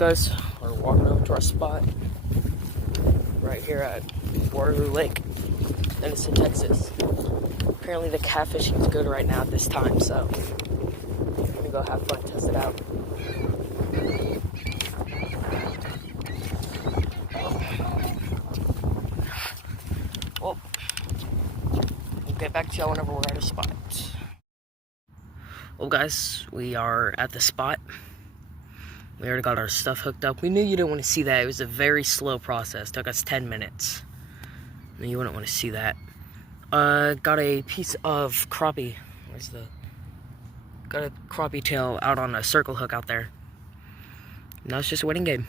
guys? We're walking over to our spot right here at Waterloo Lake, Denison, Texas. Apparently the catfishing is good right now at this time, so I'm gonna go have fun, test it out. Well, we'll get back to y'all whenever we're at a spot. Well guys, we are at the spot. We already got our stuff hooked up. We knew you didn't want to see that. It was a very slow process. It took us 10 minutes. You wouldn't want to see that. Got a piece of crappie. Got a crappie tail out on a circle hook out there. Now it's just a waiting game.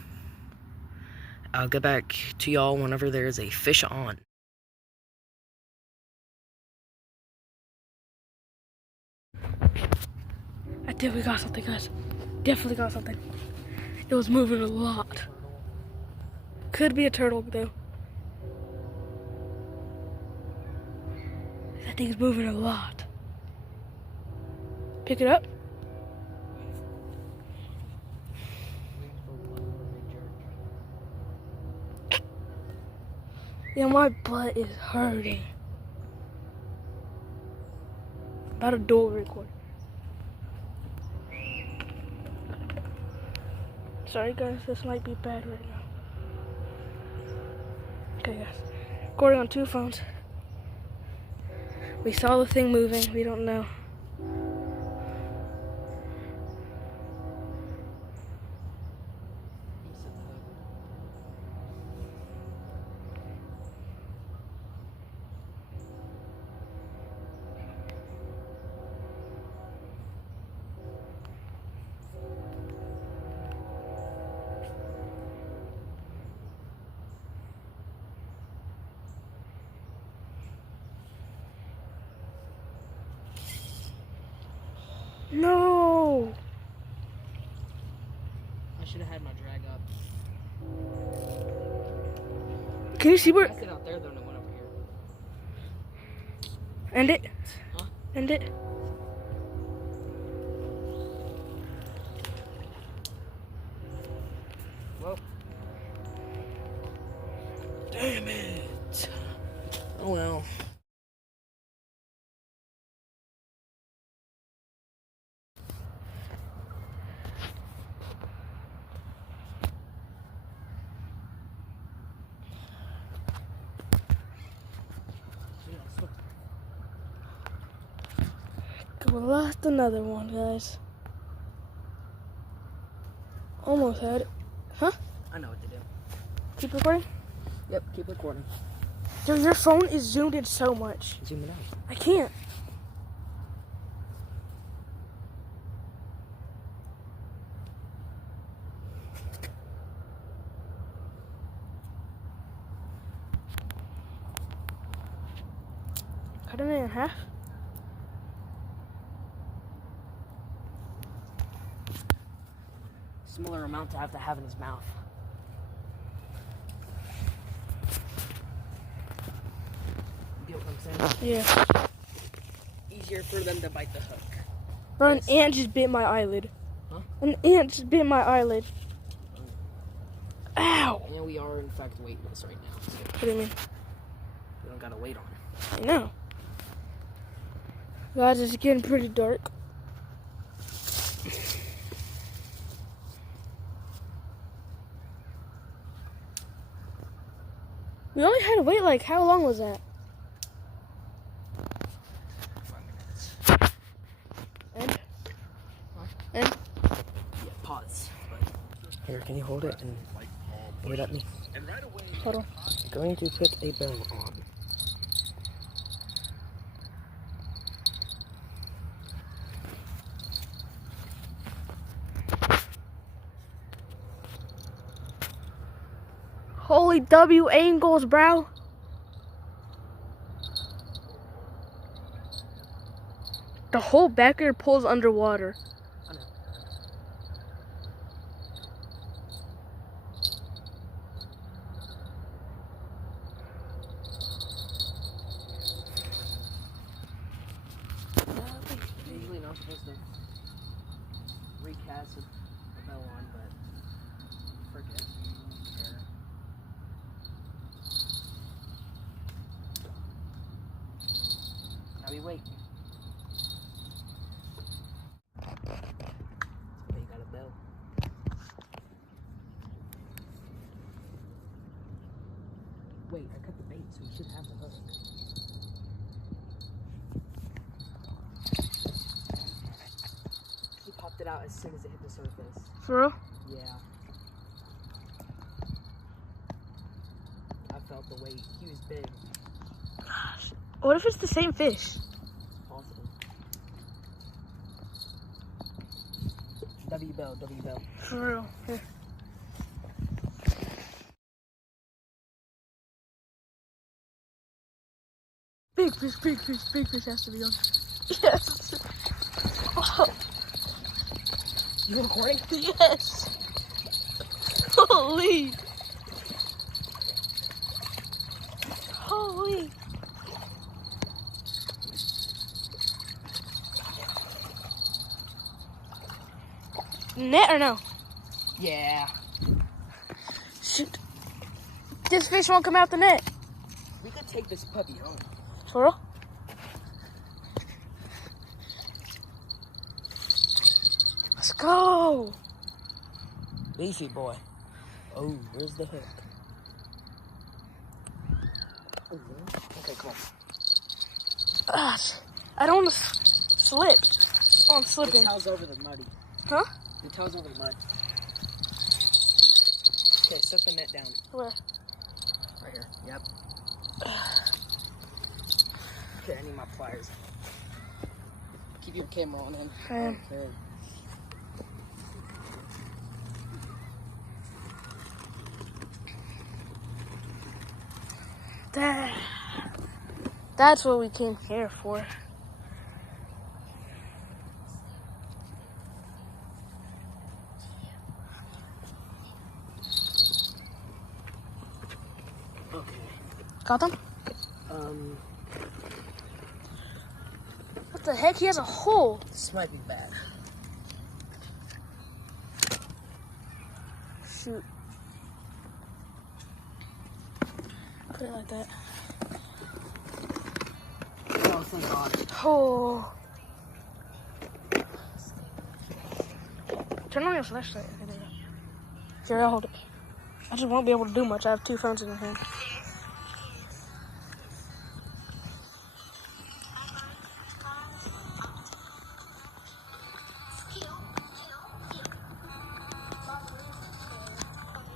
I'll get back to y'all whenever there's a fish on. I definitely got something, guys. Definitely got something. It was moving a lot. Could be a turtle, though. That thing's moving a lot. Pick it up. Yeah, my butt is hurting. About a door record. Sorry guys, this might be bad right now. Okay guys, recording on 2 phones. We saw the thing moving, we don't know. No! I should have had my drag up. Can you see where? I sit out there though, and it went over here. End it. Huh? End it. Well. Damn it. Oh well. We lost another one, guys. Almost had it. Huh? I know what to do. Keep recording? Yep, keep recording. Dude, your phone is zoomed in so much. Zoom it out. I can't. Cut it in half. Similar amount to have in his mouth. You get what I'm saying? Yeah. Easier for them to bite the hook. Bro, an ant just bit my eyelid. Huh? An ant just bit my eyelid. Ow! And we are in fact weightless right now. So What do you mean? we don't gotta wait on it. I know. Guys, it's getting pretty dark. We only had to wait, like, how long was that? 5 minutes. And? Huh? And? Yeah, pause. Here, can you hold it and wait at me? Hold on. I'm going to put a bell on. Holy W angles, bro. The whole back of your pool's underwater. I know. Usually not supposed to recast a bell on, but wait. Oh, you got a bell. Wait, I cut the bait, so you should have the hook. He popped it out as soon as it hit the surface. For real? Yeah. I felt the weight. He was big. Gosh. What if it's the same fish? Possible. W bell, W bell. For real. Here. Big fish, big fish, big fish has to be on. Yes. Oh. You recording? Yes. Holy. Holy. Net or no? Yeah. Shoot. This fish won't come out the net. We could take this puppy home. For real? Let's go. Beefy boy. Oh, where's the hook? Oh, okay, come on. Gosh, I don't want to slip. Oh, I'm slipping. Your towel's over the muddy. Huh? Your towel's over the mud. Okay, set the net down. Where? Right here. Yep. Okay, I need my pliers. Keep your camera on him. I am. Okay. That's what we came here for. Okay. Got them? What the heck? He has a hole. This might be bad. Shoot. Put it like that. Oh, thank God. Oh. Turn on your flashlight. Okay, there you go. Here, I'll hold it. I just won't be able to do much. I have two phones in my hand.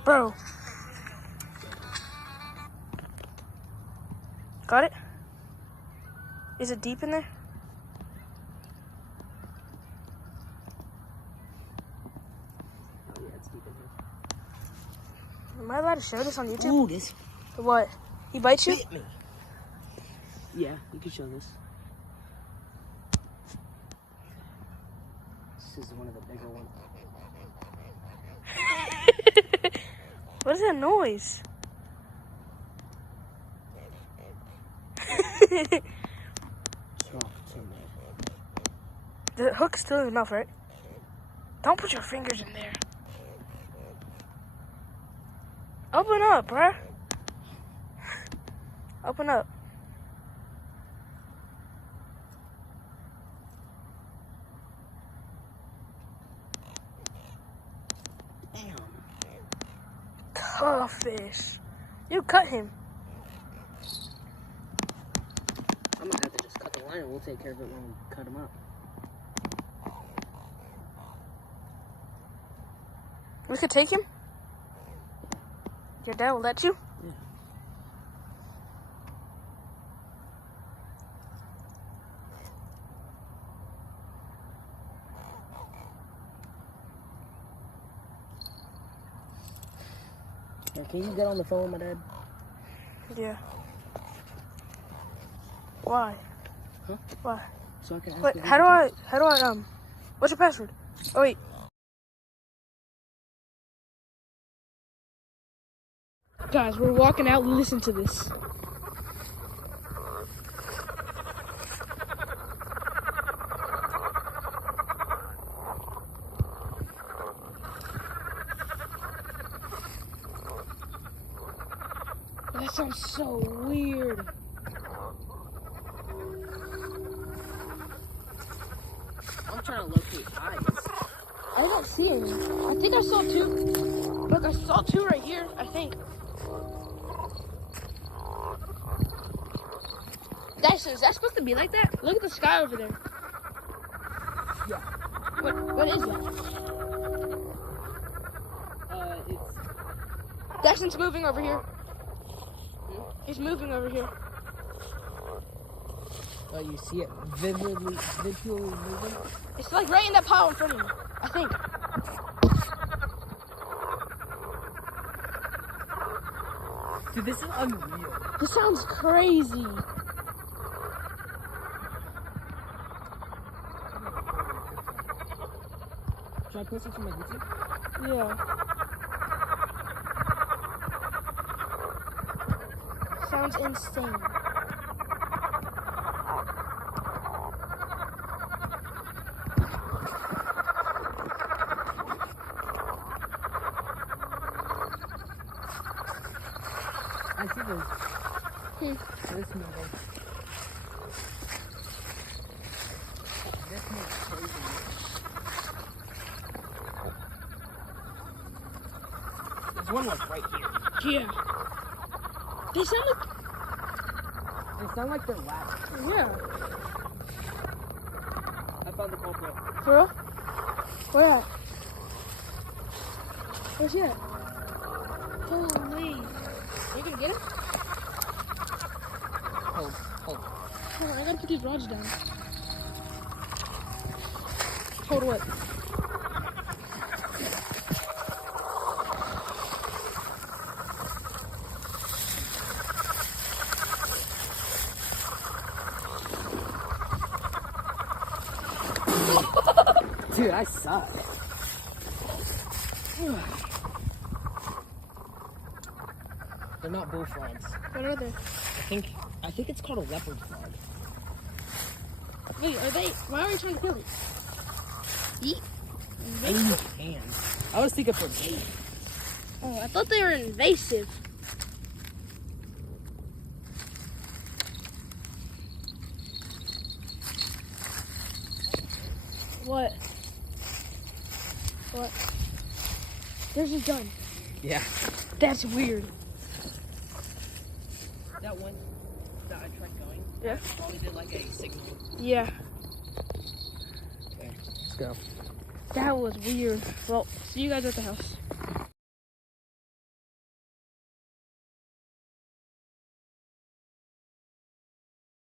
Bro. Got it? Is it deep in there? Oh, yeah, it's deep in here. Am I allowed to show this on YouTube? Ooh, this What? He bites you? bit me. Yeah, you can show this. This is one of the bigger ones. What is that noise? The hook's still in his mouth, right? Don't put your fingers in there. Open up, bruh. Open up. Damn. Tough fish. You cut him. I'm gonna have to just cut the line and we'll take care of it when we cut him up. We could take him? Your dad will let you? Yeah. Yeah, can you get on the phone with my dad? Yeah. Why? Huh? Why? So I can ask Wait, him. how do I, what's your password? Oh, wait. Guys, we're walking out. Listen to this. That sounds so weird. the eyes. I don't see any. I think I saw two. Look, I saw two right here, I think. Dyson, is that supposed to be like that? Look at the sky over there. Yeah. What is that? It's. Dyson's moving over here. He's moving over here. Oh, you see it visually moving? It's like right in that pile in front of you, I think. Dude, this is unreal. This sounds crazy. Should I post it to my YouTube? Yeah. Sounds insane. I see those. Hmm. This moving. This moves crazy. There's one like right here. Yeah. They sound like. They sound like they're laughing. Yeah. I found the culprit. For real? Where at? Where's he at? Holy. Are you gonna get him? Hold. Hold on, I gotta put these rods down. Hold what? Dude, I suck. They're not bullfrogs. What are they? I think it's called a leopard frog. Wait, are they? Why are you trying to kill it? Eat? And you can. I was thinking for bait. Oh, I thought they were invasive. What? What? There's his gun. Yeah. That's weird. That one that I tried going. Yeah. Probably did like a signal. Yeah. Okay, let's go. That was weird. Well, see you guys at the house.